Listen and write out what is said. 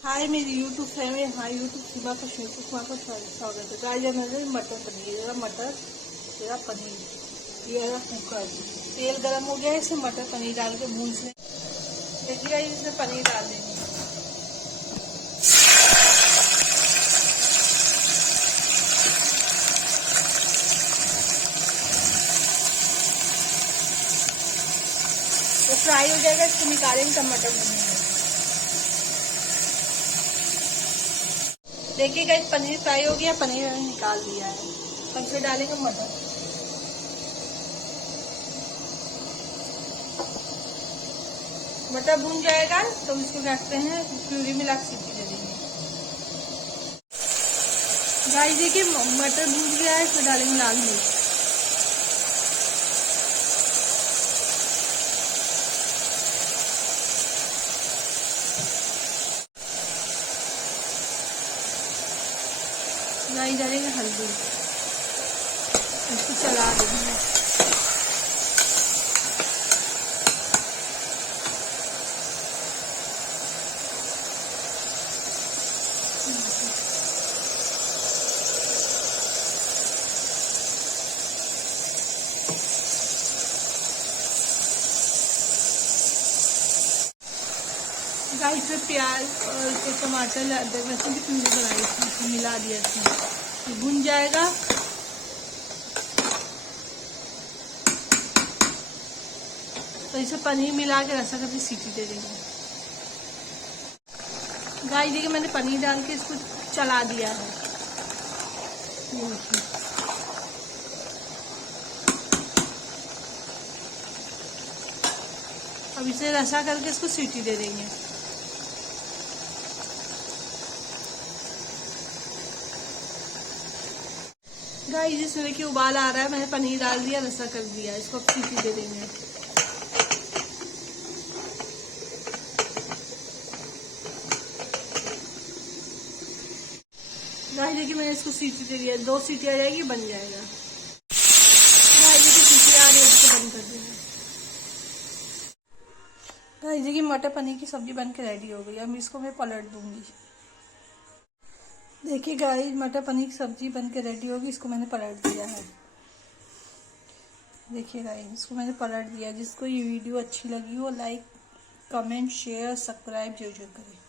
हाय मेरी YouTube family, हाँ YouTube सीमा का शिवकुमार का स्वागत है। गाइस मेरे मटर पनीर, मटर मेरा पनीर, ये है कुकर। तेल गरम हो गया है, इसमें मटर पनीर डाल के भून से देखिए गाइस, इसमें पनीर डाल देंगे। तो फ्राई हो जाएगा, इसको निकालेंगे, टमाटर भूनेंगे। देखिए गाइस, पनीर फ्राई हो गया, पनीर मैंने निकाल दिया है। अब इसमें डालेंगे मटर। मटर भून जाएगा तो इसको रखते हैं, प्यूरी मिला के सीटी दे देंगे। गाइस देखिए मटर भून गया है, इसमें डालेंगे लाल मिर्च। गाइस डालेंगे हल्दी, इसको चला देंगे। गाइस में प्याज और टमाटर अदरक लहसुन की प्यूरी बनाई थी, मिला दिया इसमें, भुन जाएगा। तो इसे पनीर मिला के रसा करके सीटी दे देंगे। गाइस देखिए मैंने पनीर डाल के इसको चला दिया है। अब इसे रसा करके इसको सीटी दे देंगे। गाइस इसमें देखिए उबाल आ रहा है, मैंने पनीर डाल दिया, रसा कर दिया, इसको अब सीटी दे देंगे। गाइस देखिए मैंने इसको सीटी दे दिया, 2 सीटी आ जाएगी, बन जाएगा। गाइस देखिए सीटी आ रही है, इसको बंद कर देंगे। गाइस देखिए मटर पनीर की सब्जी बन के रेडी हो गई। अब इसको मैं पलट दूंगी। देखिए गाइस मटर पनीर की सब्जी बन के रेडी होगी, इसको मैंने पलट दिया है। देखिए गाइस इसको मैंने पलट दिया। जिसको ये वीडियो अच्छी लगी हो लाइक कमेंट शेयर सब्सक्राइब जरूर करें।